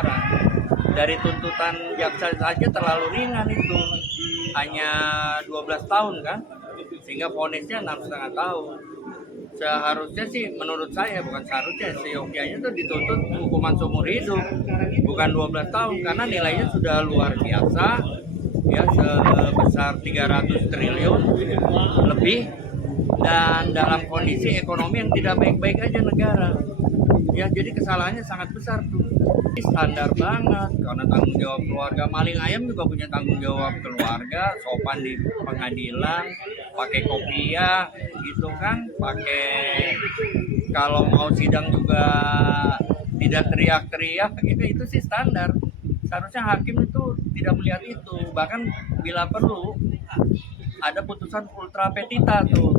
sekarang. Dari tuntutan jaksa saja terlalu ringan itu, hanya 12 tahun kan, sehingga vonisnya 6,5 tahun. Seharusnya sih menurut saya, bukan seharusnya, seyogyanya tuh dituntut hukuman seumur hidup, bukan 12 tahun, karena nilainya sudah luar biasa ya, sebesar 300 triliun lebih, dan dalam kondisi ekonomi yang tidak baik-baik aja negara ya. Jadi kesalahannya sangat besar tuh, standar banget, karena tanggung jawab keluarga. Maling ayam juga punya tanggung jawab keluarga, sopan di pengadilan, pakai kopiah gitu kan, pakai kalau mau sidang juga tidak teriak-teriak gitu. Itu sih standar. Seharusnya hakim itu tidak melihat itu, bahkan bila perlu ada putusan ultra petita tuh.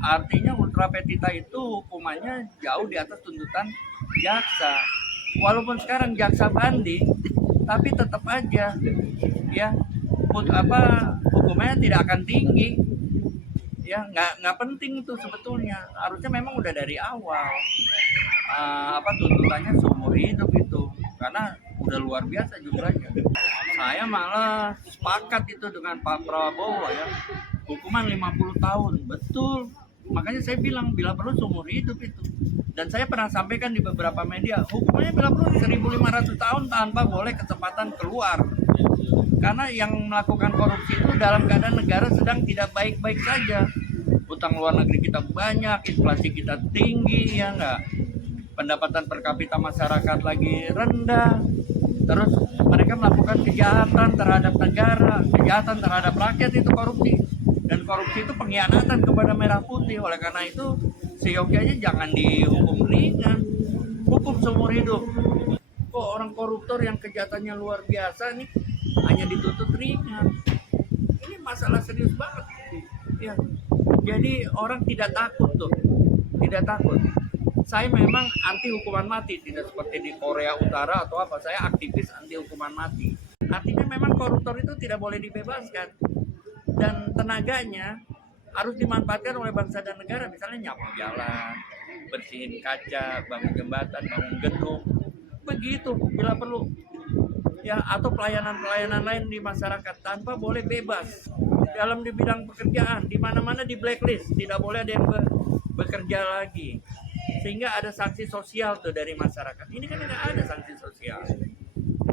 Artinya ultra petita itu hukumannya jauh di atas tuntutan jaksa. Walaupun sekarang jaksa banding, tapi tetap aja ya hukumannya tidak akan tinggi ya. Nggak penting itu sebetulnya. Harusnya memang udah dari awal tuntutannya seumur hidup itu, karena udah luar biasa jumlahnya. Saya malah sepakat itu dengan Pak Prabowo ya, hukuman 50 tahun, betul. Makanya saya bilang bila perlu seumur hidup itu. Dan saya pernah sampaikan di beberapa media, hukumannya bila perlu 1.500 tahun tanpa boleh kesempatan keluar. Karena yang melakukan korupsi itu dalam keadaan negara sedang tidak baik-baik saja. Utang luar negeri kita banyak, inflasi kita tinggi, ya enggak. Pendapatan per kapita masyarakat lagi rendah. Terus mereka melakukan kejahatan terhadap negara, kejahatan terhadap rakyat, itu korupsi. Dan korupsi itu pengkhianatan kepada merah putih. Oleh karena itu seyogyanya jangan dihukum ringan, hukum seumur hidup. Kok orang koruptor yang kejahatannya luar biasa nih hanya dituntut ringan? Ini masalah serius banget ya. Jadi orang tidak takut tuh, tidak takut. Saya memang anti hukuman mati, tidak seperti di Korea Utara atau apa. Saya aktivis anti hukuman mati. Artinya memang koruptor itu tidak boleh dibebaskan, dan tenaganya harus dimanfaatkan oleh bangsa dan negara. Misalnya nyapu jalan, bersihin kaca, bangun jembatan, bangun gedung, begitu bila perlu ya. Atau pelayanan-pelayanan lain di masyarakat, tanpa boleh bebas. Dalam di bidang pekerjaan, di mana-mana di blacklist, tidak boleh ada yang bekerja lagi, sehingga ada sanksi sosial tuh dari masyarakat. Ini kan tidak ada sanksi sosial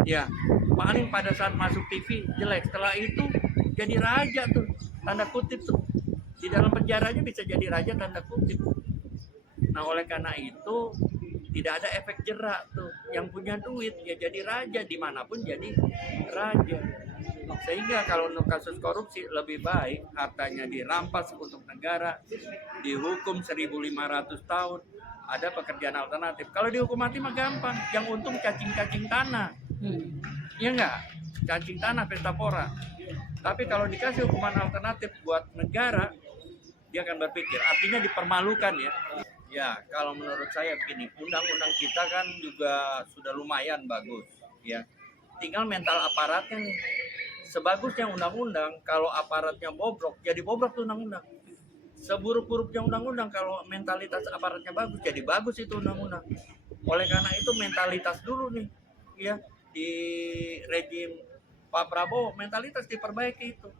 ya. Paling pada saat masuk TV jelek, setelah itu jadi raja tuh, tanda kutip tuh. Di dalam penjaranya bisa jadi raja, tanda kutip. Nah oleh karena itu tidak ada efek jerak tuh. Yang punya duit ya jadi raja, dimanapun jadi raja. Sehingga kalau untuk kasus korupsi lebih baik hartanya dirampas untuk negara, dihukum 1.500 tahun, ada pekerjaan alternatif. Kalau dihukum mati mah gampang, yang untung cacing-cacing tanah. Ya enggak? Cacing tanah pesta pora. Tapi kalau dikasih hukuman alternatif buat negara, dia akan berpikir, artinya dipermalukan ya. Ya, kalau menurut saya begini, undang-undang kita kan juga sudah lumayan bagus ya. Tinggal mental aparatnya nih. Sebagusnya undang-undang, kalau aparatnya bobrok, jadi bobrok tuh undang-undang. Seburuk-buruknya undang-undang, kalau mentalitas aparatnya bagus, jadi bagus itu undang-undang. Oleh karena itu mentalitas dulu nih ya, di rejim Pak Prabowo mentalitas diperbaiki itu.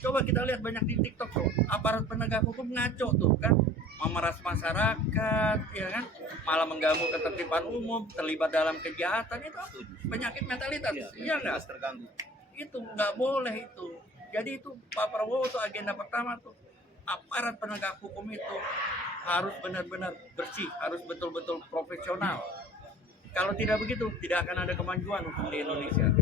Coba kita lihat banyak di TikTok tuh, aparat penegak hukum ngaco tuh kan, memeras masyarakat ya kan, malah mengganggu ketertiban umum, terlibat dalam kejahatan. Itu penyakit mentalitas ya enggak? Terganggu itu nggak boleh itu. Jadi itu Pak Prabowo tuh agenda pertama tuh, aparat penegak hukum itu harus benar-benar bersih, harus betul-betul profesional. Kalau tidak begitu tidak akan ada kemajuan hukum di Indonesia.